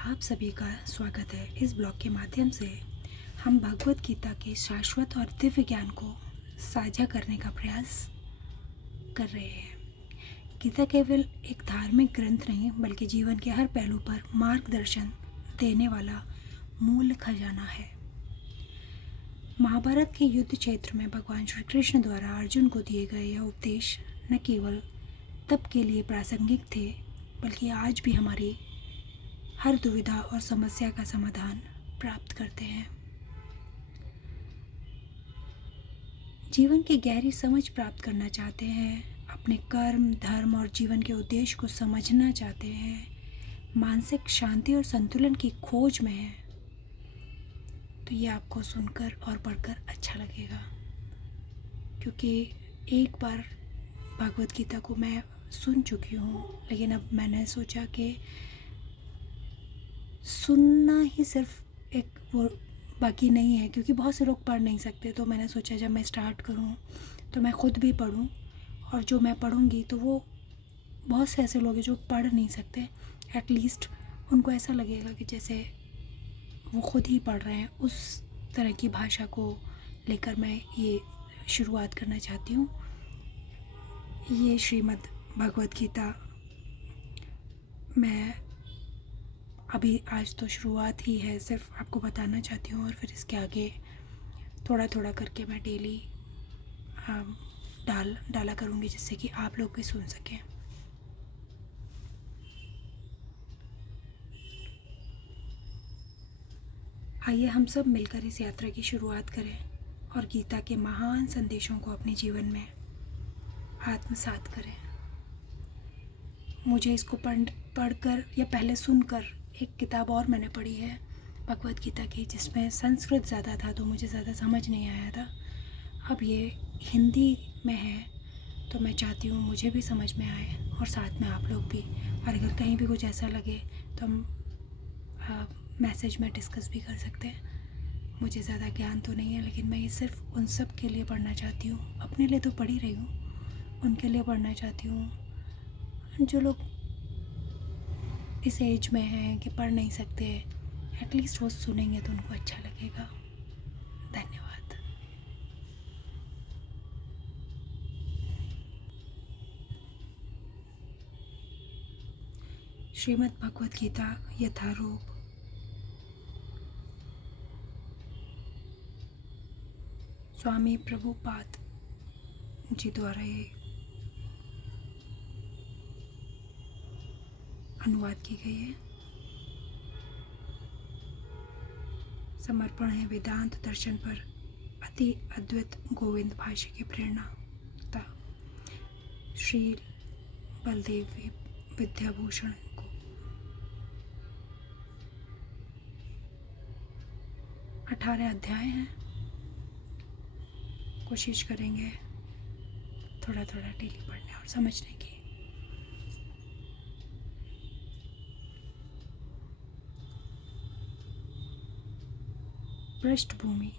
आप सभी का स्वागत है। इस ब्लॉग के माध्यम से हम भगवत गीता के शाश्वत और दिव्य ज्ञान को साझा करने का प्रयास कर रहे हैं। गीता केवल एक धार्मिक ग्रंथ नहीं बल्कि जीवन के हर पहलू पर मार्गदर्शन देने वाला मूल खजाना है। महाभारत के युद्ध क्षेत्र में भगवान श्री कृष्ण द्वारा अर्जुन को दिए गए यह उपदेश न केवल तब के लिए प्रासंगिक थे बल्कि आज भी हमारी हर दुविधा और समस्या का समाधान प्राप्त करते हैं। जीवन की गहरी समझ प्राप्त करना चाहते हैं, अपने कर्म, धर्म और जीवन के उद्देश्य को समझना चाहते हैं, मानसिक शांति और संतुलन की खोज में हैं, तो ये आपको सुनकर और पढ़कर अच्छा लगेगा। क्योंकि एक बार भगवत गीता को मैं सुन चुकी हूँ, लेकिन अब मैंने सोचा कि सुनना ही सिर्फ एक वो बाकी नहीं है, क्योंकि बहुत से लोग पढ़ नहीं सकते। तो मैंने सोचा जब मैं स्टार्ट करूं तो मैं ख़ुद भी पढूं, और जो मैं पढ़ूंगी तो वो बहुत से ऐसे लोग हैं जो पढ़ नहीं सकते, एटलीस्ट उनको ऐसा लगेगा कि जैसे वो ख़ुद ही पढ़ रहे हैं। उस तरह की भाषा को लेकर मैं ये शुरुआत करना चाहती हूँ। ये श्रीमद् भगवत गीता मैं अभी आज तो शुरुआत ही है, सिर्फ आपको बताना चाहती हूँ, और फिर इसके आगे थोड़ा थोड़ा करके मैं डेली डाला करूँगी, जिससे कि आप लोग भी सुन सकें। आइए हम सब मिलकर इस यात्रा की शुरुआत करें और गीता के महान संदेशों को अपने जीवन में आत्मसात करें। मुझे इसको पढ़कर या पहले सुनकर, एक किताब और मैंने पढ़ी है भगवत गीता की, जिसमें संस्कृत ज़्यादा था तो मुझे ज़्यादा समझ नहीं आया था। अब ये हिंदी में है तो मैं चाहती हूँ मुझे भी समझ में आए और साथ में आप लोग भी। और अगर कहीं भी कुछ ऐसा लगे तो हम मैसेज में डिस्कस भी कर सकते हैं। मुझे ज़्यादा ज्ञान तो नहीं है, लेकिन मैं ये सिर्फ उन सब के लिए पढ़ना चाहती हूँ। अपने लिए तो पढ़ ही रही हूँ, उनके लिए पढ़ना चाहती हूँ जो लोग इस एज में हैं कि पढ़ नहीं सकते। एटलीस्ट वो सुनेंगे तो उनको अच्छा लगेगा। धन्यवाद। श्रीमद् भगवत गीता यथारूप। स्वामी प्रभुपाद जी द्वारा ये अनुवाद की गई है। समर्पण है वेदांत दर्शन पर अति अद्वैत गोविंद भाष्य की प्रेरणा तथा श्री बलदेव विद्याभूषण को। 18 अध्याय हैं। कोशिश करेंगे थोड़ा थोड़ा डेली पढ़ने और समझने की। पृष्ठभूमि।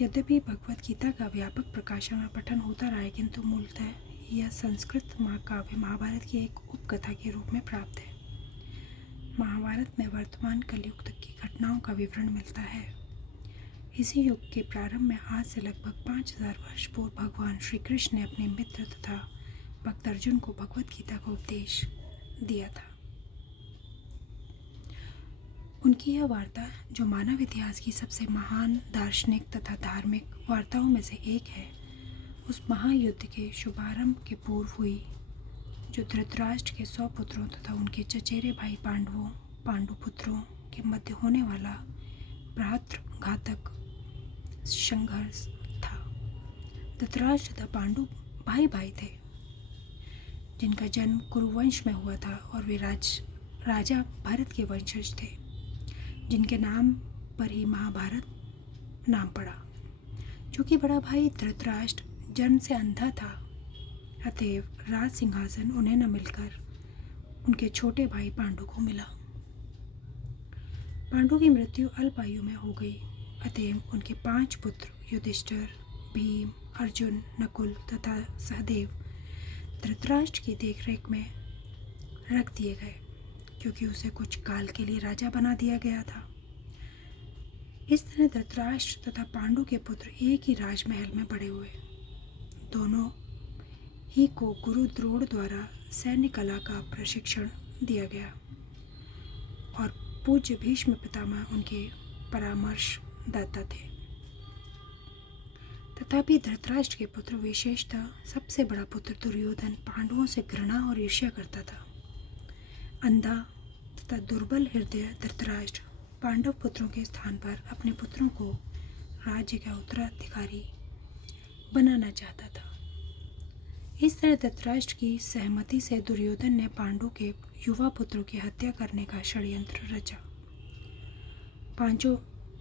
यद्यपि भगवत गीता का व्यापक प्रकाशन और पठन होता रहा है, किंतु मूलतः यह संस्कृत महाकाव्य महाभारत की एक उपकथा के रूप में प्राप्त है। महाभारत में वर्तमान कलयुग तक की घटनाओं का विवरण मिलता है। इसी युग के प्रारंभ में आज से लगभग 5000 वर्ष पूर्व भगवान श्री कृष्ण ने अपने मित्र तथा भक्त अर्जुन को भगवत गीता का उपदेश दिया था। उनकी यह वार्ता, जो मानव इतिहास की सबसे महान दार्शनिक तथा धार्मिक वार्ताओं में से एक है, उस महायुद्ध के शुभारंभ के पूर्व हुई, जो धृतराष्ट्र के 100 पुत्रों तथा उनके चचेरे भाई पांडुपुत्रों के मध्य होने वाला भ्रातृघातक संघर्ष था। धृतराष्ट्र तथा पांडु भाई थे, जिनका जन्म कुरुवंश में हुआ था, और वे राजा भरत के वंशज थे, जिनके नाम पर ही महाभारत नाम पड़ा। चूँकि बड़ा भाई धृतराष्ट्र जन्म से अंधा था, अतएव राज सिंहासन उन्हें न मिलकर उनके छोटे भाई पांडु को मिला। पांडु की मृत्यु अल्प आयु में हो गई, अतएव उनके 5 पुत्र युधिष्ठिर, भीम, अर्जुन, नकुल तथा सहदेव धृतराष्ट्र की देखरेख में रख दिए गए। क्योंकि उसे कुछ काल के लिए राजा बना दिया गया था। इस तरह धृतराष्ट्र तथा पांडु के पुत्र एक ही राजमहल में बड़े हुए। दोनों ही को गुरु द्रोण द्वारा सैन्य कला का प्रशिक्षण दिया गया और पूज्य भीष्म पितामह उनके परामर्शदाता थे। तथापि धृतराष्ट्र के पुत्र, विशेषतः सबसे बड़ा पुत्र दुर्योधन, पांडवों से घृणा और ईर्ष्या करता था। अंधा तथा दुर्बल हृदय धृतराष्ट्र पांडव पुत्रों के स्थान पर अपने पुत्रों को राज्य का उत्तराधिकारी बनाना चाहता था। इस तरह धृतराष्ट्र की सहमति से दुर्योधन ने पांडु के युवा पुत्रों की हत्या करने का षड्यंत्र रचा। पांचों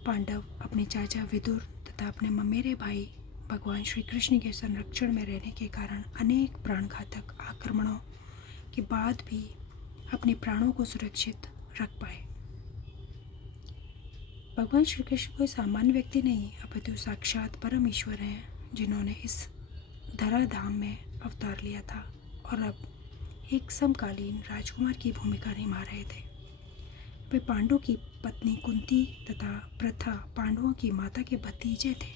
पांडव अपने चाचा विदुर तथा अपने ममेरे भाई भगवान श्री कृष्ण के संरक्षण में रहने के कारण अनेक प्राणघातक आक्रमणों के बाद भी अपने प्राणों को सुरक्षित रख पाए। भगवान श्री कृष्ण कोई सामान्य व्यक्ति नहीं, अपितु साक्षात परम ईश्वर हैं, जिन्होंने इस धराधाम में अवतार लिया था और अब एक समकालीन राजकुमार की भूमिका निभा रहे थे। वे पांडु की पत्नी कुंती तथा प्रथा पांडवों की माता के भतीजे थे।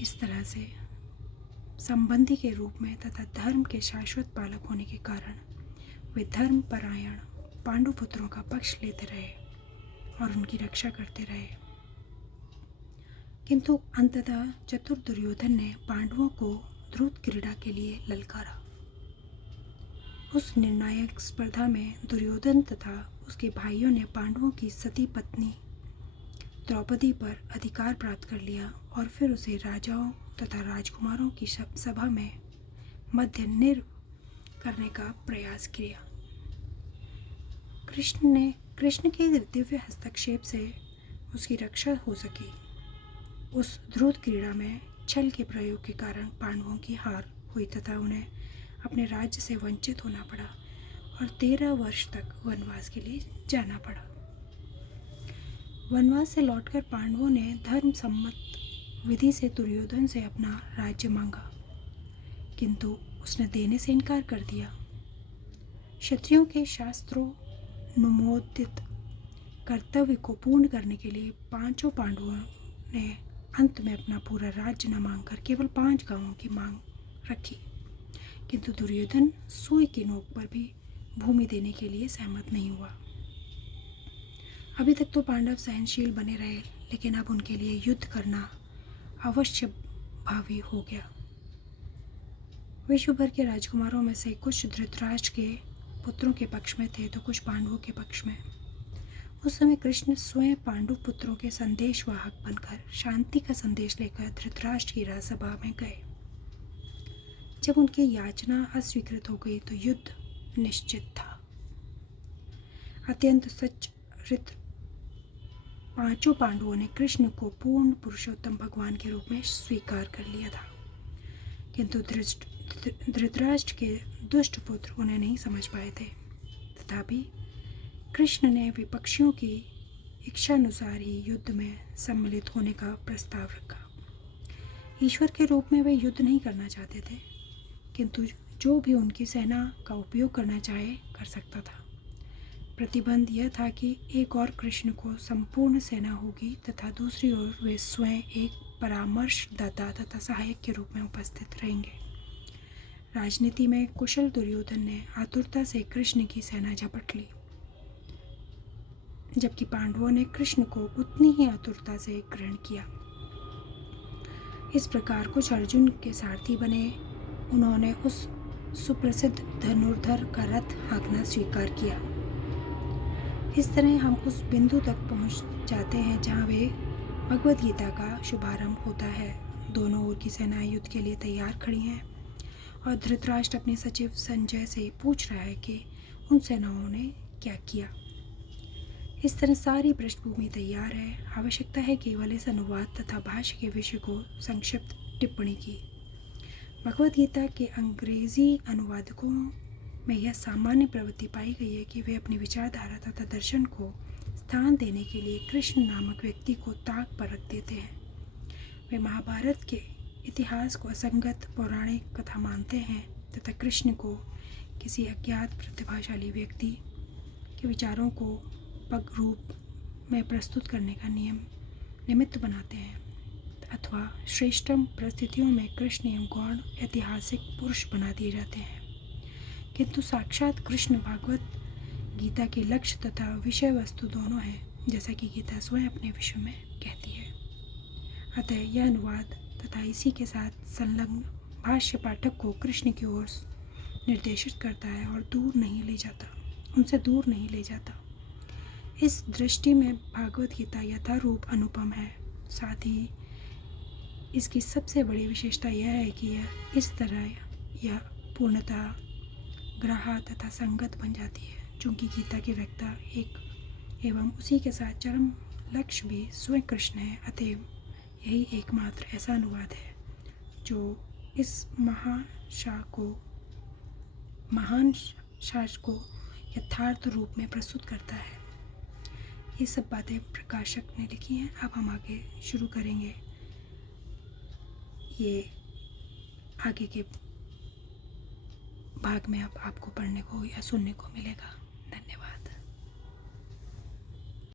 इस तरह से संबंधी के रूप में तथा धर्म के शाश्वत पालक होने के कारण वे धर्मपरायण पांडु पुत्रों का पक्ष लेते रहे और उनकी रक्षा करते रहे। किंतु अंततः चतुर दुर्योधन ने पांडवों को द्रुत क्रीड़ा के लिए ललकारा। उस निर्णायक स्पर्धा में दुर्योधन तथा उसके भाइयों ने पांडवों की सती पत्नी द्रौपदी पर अधिकार प्राप्त कर लिया और फिर उसे राजाओं तथा राजकुमारों की सभा में मध्य निर् करने का प्रयास किया। कृष्ण के दिव्य हस्तक्षेप से उसकी रक्षा हो सकी। उस द्रुत क्रीड़ा में छल के प्रयोग के कारण पांडवों की हार हुई तथा उन्हें अपने राज्य से वंचित होना पड़ा और 13 वर्ष तक वनवास के लिए जाना पड़ा। वनवास से लौटकर पांडवों ने धर्म सम्मत विधि से दुर्योधन से अपना राज्य मांगा, किंतु उसने देने से इनकार कर दिया। क्षत्रियों के शास्त्रों अनुमोदित कर्तव्य को पूर्ण करने के लिए पांचों पांडवों ने अंत में अपना पूरा राज्य न मांगकर केवल 5 गांवों की मांग रखी, किंतु दुर्योधन सुई की नोक पर भी भूमि देने के लिए सहमत नहीं हुआ। अभी तक तो पांडव सहनशील बने रहे, लेकिन अब उनके लिए युद्ध करना अवश्य भावी हो गया। विश्व भर के राजकुमारों में से कुछ धृतराष्ट्र के पुत्रों के पक्ष में थे तो कुछ पांडवों के पक्ष में। उस समय कृष्ण स्वयं पांडु पुत्रों के संदेशवाहक बनकर शांति का संदेश लेकर धृतराष्ट्र की राजसभा में गए। जब उनकी याचना अस्वीकृत हो गई तो युद्ध निश्चित था। अत्यंत सच्चरित्र पांचों पांडवों ने कृष्ण को पूर्ण पुरुषोत्तम भगवान के रूप में स्वीकार कर लिया था, किंतु धृतराष्ट्र के दुष्ट पुत्र उन्हें नहीं समझ पाए थे। तथापि कृष्ण ने विपक्षियों की इच्छानुसार ही युद्ध में सम्मिलित होने का प्रस्ताव रखा। ईश्वर के रूप में वे युद्ध नहीं करना चाहते थे, किंतु जो भी उनकी सेना का उपयोग करना चाहे कर सकता था। प्रतिबंध यह था कि एक और कृष्ण को संपूर्ण सेना होगी तथा दूसरी ओर वे स्वयं एक परामर्शदाता तथा सहायक के रूप में उपस्थित रहेंगे। राजनीति में कुशल दुर्योधन ने आतुरता से कृष्ण की सेना झपट ली, जबकि पांडवों ने कृष्ण को उतनी ही आतुरता से ग्रहण किया। इस प्रकार कुछ अर्जुन के सारथी बने। उन्होंने उस सुप्रसिद्ध धनुर्धर का रथ हाँकना स्वीकार किया। इस तरह हम उस बिंदु तक पहुंच जाते हैं जहां वे भगवद गीता का शुभारंभ होता है। दोनों ओर की सेनाएं युद्ध के लिए तैयार खड़ी हैं और धृतराष्ट्र अपने सचिव संजय से पूछ रहा है कि उन सेनाओं ने क्या किया। इस तरह सारी पृष्ठभूमि तैयार है। आवश्यकता है केवल इस अनुवाद तथा भाष्य के विषय को संक्षिप्त टिप्पणी की। भगवद गीता के अंग्रेजी अनुवादकों में यह सामान्य प्रवृत्ति पाई गई है कि वे अपनी विचारधारा तथा दर्शन को स्थान देने के लिए कृष्ण नामक व्यक्ति को ताक पर रख देते हैं। वे महाभारत के इतिहास को असंगत पौराणिक कथा मानते हैं तथा कृष्ण को किसी अज्ञात प्रतिभाशाली व्यक्ति के विचारों को पग रूप में प्रस्तुत करने का निमित्त बनाते हैं, अथवा श्रेष्ठतम परिस्थितियों में कृष्ण एवं गौण ऐतिहासिक पुरुष बना दिए जाते हैं। किंतु साक्षात कृष्ण भागवत गीता के लक्ष्य तथा विषय वस्तु दोनों हैं, जैसा कि गीता स्वयं अपने विषय में कहती है। अतः यह अनुवाद तथा इसी के साथ संलग्न भाष्य पाठक को कृष्ण की ओर निर्देशित करता है और उनसे दूर नहीं ले जाता। इस दृष्टि में भागवत गीता यथारूप अनुपम है। साथ ही इसकी सबसे बड़ी विशेषता यह है कि यह इस तरह यह पूर्णतः ग्राह्य तथा संगत बन जाती है, चूँकि गीता की वक्ता एक एवं उसी के साथ चरम लक्ष्य भी स्वयं कृष्ण है। अतएव यही एकमात्र ऐसा अनुवाद है जो इस महान शास्त्र को यथार्थ रूप में प्रस्तुत करता है। ये सब बातें प्रकाशक ने लिखी हैं। अब हम आगे शुरू करेंगे। ये आगे के भाग में अब आपको पढ़ने को या सुनने को मिलेगा।